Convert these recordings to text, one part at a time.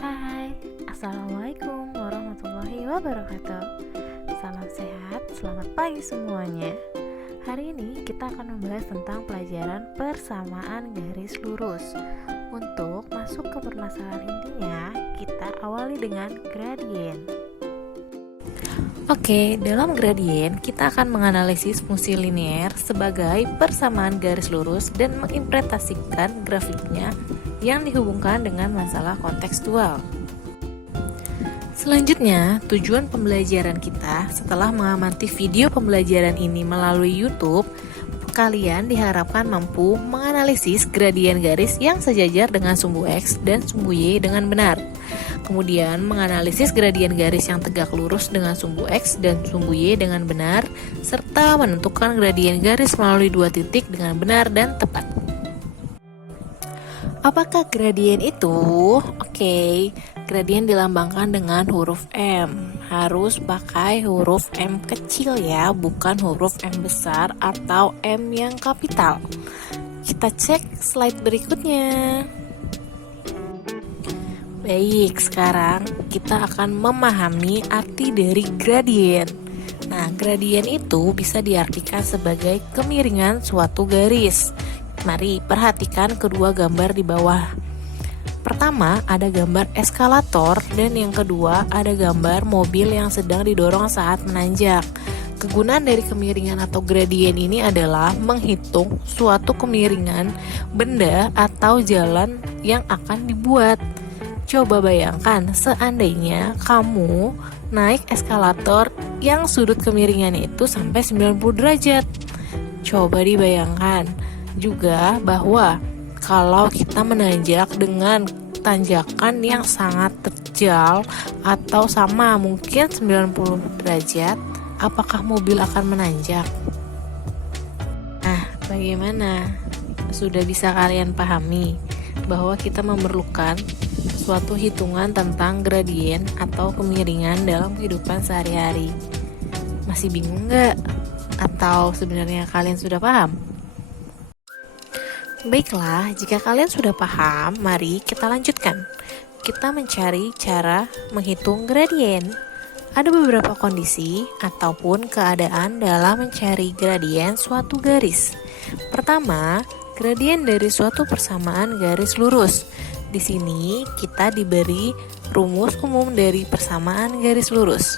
Hai, Assalamualaikum warahmatullahi wabarakatuh. Salam sehat, selamat pagi semuanya. Hari ini kita akan membahas tentang pelajaran persamaan garis lurus. Untuk masuk ke permasalahan intinya, kita awali dengan gradien. Oke, dalam gradien kita akan menganalisis fungsi linear sebagai persamaan garis lurus dan menginterpretasikan grafiknya yang dihubungkan dengan masalah kontekstual. Selanjutnya, tujuan pembelajaran kita setelah mengamati video pembelajaran ini melalui YouTube, kalian diharapkan mampu menganalisis gradien garis yang sejajar dengan sumbu X dan sumbu Y dengan benar. Kemudian menganalisis gradien garis yang tegak lurus dengan sumbu X dan sumbu Y dengan benar, serta menentukan gradien garis melalui dua titik dengan benar dan tepat. Apakah gradien itu? Oke, gradien dilambangkan dengan huruf M. Harus pakai huruf M kecil ya, bukan huruf M besar atau M yang kapital. Kita cek slide berikutnya. Baik, sekarang kita akan memahami arti dari gradien. Nah, gradien itu bisa diartikan sebagai kemiringan suatu garis. Mari perhatikan kedua gambar di bawah. Pertama, ada gambar eskalator dan yang kedua ada gambar mobil yang sedang didorong saat menanjak. Kegunaan dari kemiringan atau gradien ini adalah menghitung suatu kemiringan benda atau jalan yang akan dibuat. Coba bayangkan seandainya kamu naik eskalator yang sudut kemiringannya itu sampai 90 derajat. Coba dibayangkan juga bahwa kalau kita menanjak dengan tanjakan yang sangat terjal atau sama mungkin 90 derajat, apakah mobil akan menanjak? Nah, bagaimana? Sudah bisa kalian pahami bahwa kita memerlukan suatu hitungan tentang gradien atau kemiringan dalam kehidupan sehari-hari. Masih bingung nggak? Atau sebenarnya kalian sudah paham? Baiklah, jika kalian sudah paham, mari kita lanjutkan. Kita mencari cara menghitung gradien. Ada beberapa kondisi ataupun keadaan dalam mencari gradien suatu garis. Pertama, gradien dari suatu persamaan garis lurus. Di sini kita diberi rumus umum dari persamaan garis lurus.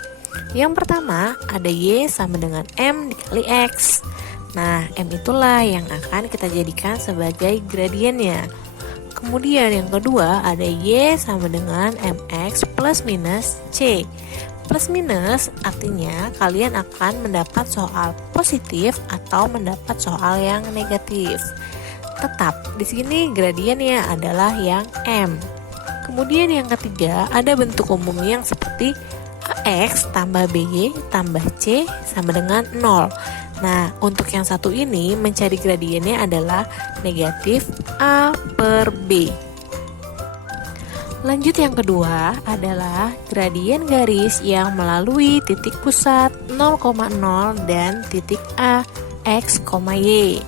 Yang pertama, ada Y sama dengan M dikali X. Nah, M itulah yang akan kita jadikan sebagai gradiennya. Kemudian yang kedua, ada Y sama dengan MX plus minus C. Plus minus artinya kalian akan mendapat soal positif atau mendapat soal yang negatif. Tetap di sini gradiennya adalah yang M. Kemudian yang ketiga, ada bentuk umum yang seperti AX tambah BY tambah C sama dengan 0. Nah, untuk yang satu ini mencari gradiennya adalah negatif A per B. Lanjut yang kedua adalah gradien garis yang melalui titik pusat 0,0 dan titik A, X, Y.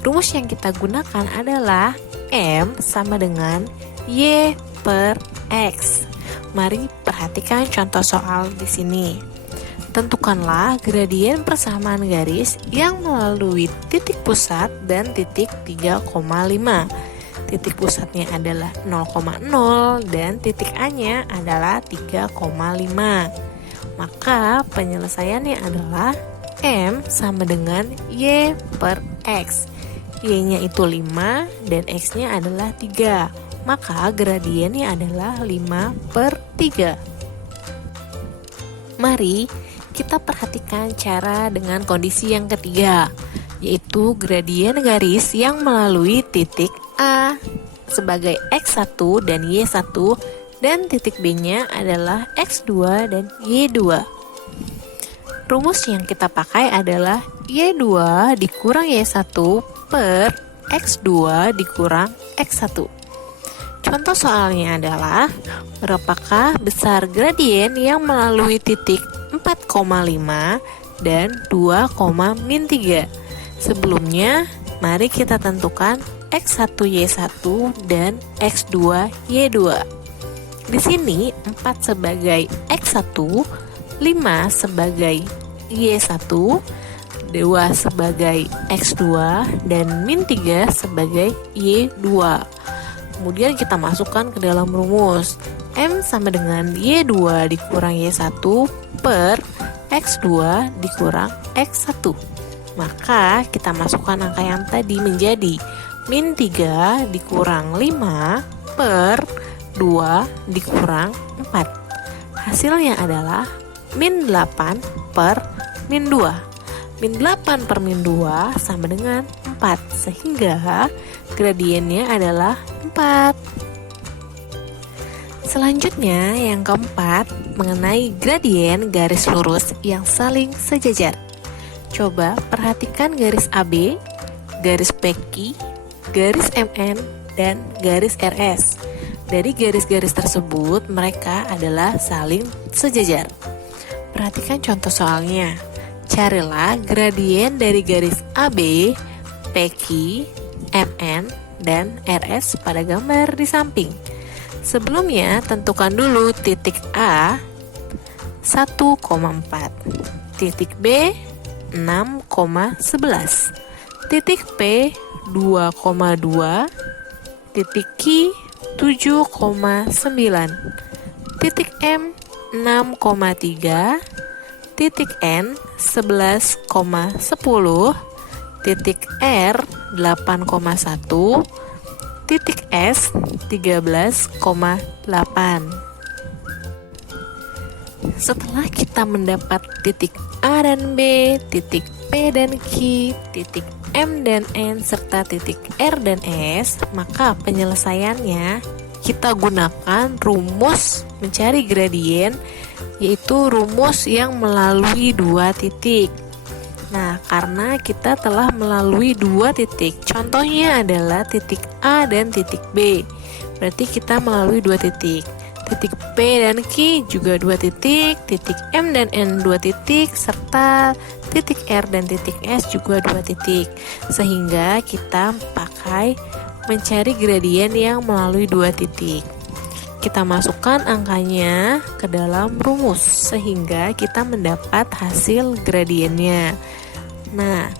Rumus yang kita gunakan adalah M sama dengan Y per X. Mari perhatikan contoh soal di sini. Tentukanlah gradien persamaan garis yang melalui titik pusat dan titik 3,5. Titik pusatnya adalah 0,0 dan titik A-nya adalah 3,5. Maka penyelesaiannya adalah M sama dengan Y per X. Y-nya itu 5 dan X-nya adalah 3. Maka gradiennya adalah 5 per 3. Mari kita perhatikan cara dengan kondisi yang ketiga, yaitu gradien garis yang melalui titik A sebagai X1 dan Y1 dan titik B-nya adalah X2 dan Y2. Rumus yang kita pakai adalah Y2 dikurang Y1 per X2 dikurang X1. Contoh soalnya adalah berapakah besar gradien yang melalui titik 4,5 dan 2,-3. Sebelumnya, mari kita tentukan X1Y1 dan X2Y2. Di sini 4 sebagai X1, 5 sebagai Y1, 2 sebagai X2, dan min 3 sebagai Y2. Kemudian kita masukkan ke dalam rumus. M sama dengan Y2 dikurang Y1 per X2 dikurang X1. Maka kita masukkan angka yang tadi menjadi min 3 dikurang 5 per 2 dikurang 4. Hasilnya adalah min 8 per min 2. Min 8 per min 2 sama dengan 4, sehingga gradiennya adalah 4. Selanjutnya yang keempat, mengenai gradien garis lurus yang saling sejajar. Coba perhatikan garis AB, garis PQ, garis MN, dan garis RS. Dari garis-garis tersebut, mereka adalah saling sejajar. Perhatikan contoh soalnya. Carilah gradien dari garis AB, PQ, MN, dan RS pada gambar di samping. Sebelumnya, tentukan dulu titik A 1,4, titik B 6,11, titik P 2,2, titik Q 7,9, titik M 6,3, titik N 11,10, titik R 8,1, titik S 13,8. Setelah kita mendapat titik A dan B, titik P dan Q, titik M dan N, serta titik R dan S, maka penyelesaiannya kita gunakan rumus mencari gradien, yaitu rumus yang melalui dua titik. Nah, karena kita telah melalui dua titik, contohnya adalah titik A dan titik B, berarti kita melalui dua titik. Titik P dan Q juga dua titik, titik M dan N dua titik, serta titik R dan titik S juga dua titik. Sehingga kita pakai mencari gradien yang melalui dua titik. Kita masukkan angkanya ke dalam rumus sehingga kita mendapat hasil gradiennya. Nah,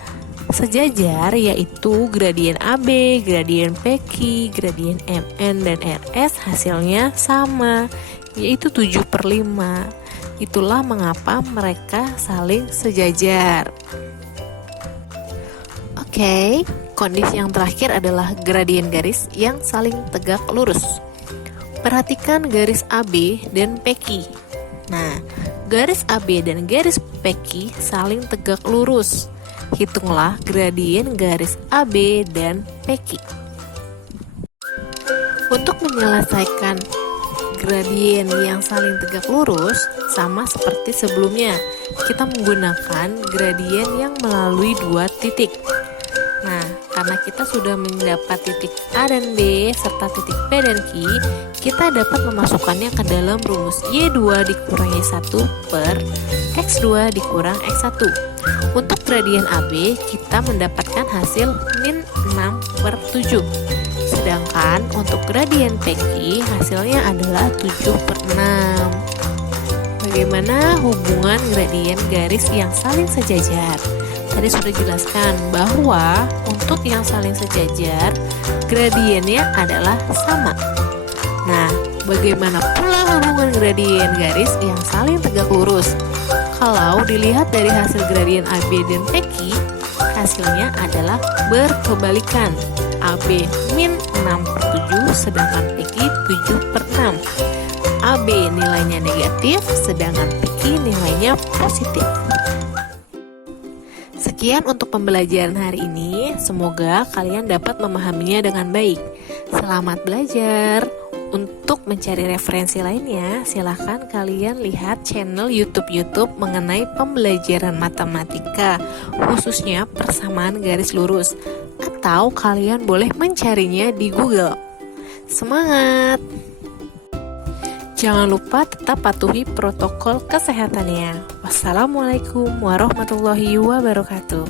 sejajar yaitu gradien AB, gradien PQ, gradien MN, dan RS hasilnya sama, yaitu 7/5. Itulah mengapa mereka saling sejajar. Oke, kondisi yang terakhir adalah gradien garis yang saling tegak lurus. Perhatikan garis AB dan PQ. Nah, garis AB dan garis PQ saling tegak lurus. Hitunglah gradien garis AB dan PQ. Untuk menyelesaikan gradien yang saling tegak lurus, sama seperti sebelumnya, kita menggunakan gradien yang melalui dua titik. Nah, karena kita sudah mendapat titik A dan B serta titik P dan Q, kita dapat memasukkannya ke dalam rumus Y2 dikurang Y1 per X2 dikurang X1. Untuk gradien AB, kita mendapatkan hasil min 6/7. Sedangkan untuk gradien PQ, hasilnya adalah 7/6. Bagaimana hubungan gradien garis yang saling sejajar? Tadi sudah dijelaskan bahwa untuk yang saling sejajar, gradiennya adalah sama. Nah, bagaimana pula hubungan gradien garis yang saling tegak lurus? Kalau dilihat dari hasil gradien AB dan PQ, hasilnya adalah berkebalikan. AB min 6/7, sedangkan PQ 7/6. AB nilainya negatif, sedangkan PQ nilainya positif. Sekian untuk pembelajaran hari ini. Semoga kalian dapat memahaminya dengan baik. Selamat belajar. Untuk mencari referensi lainnya, silahkan kalian lihat channel YouTube mengenai pembelajaran matematika, khususnya persamaan garis lurus. Atau kalian boleh mencarinya di Google. Semangat! Jangan lupa tetap patuhi protokol kesehatannya. Wassalamualaikum warahmatullahi wabarakatuh.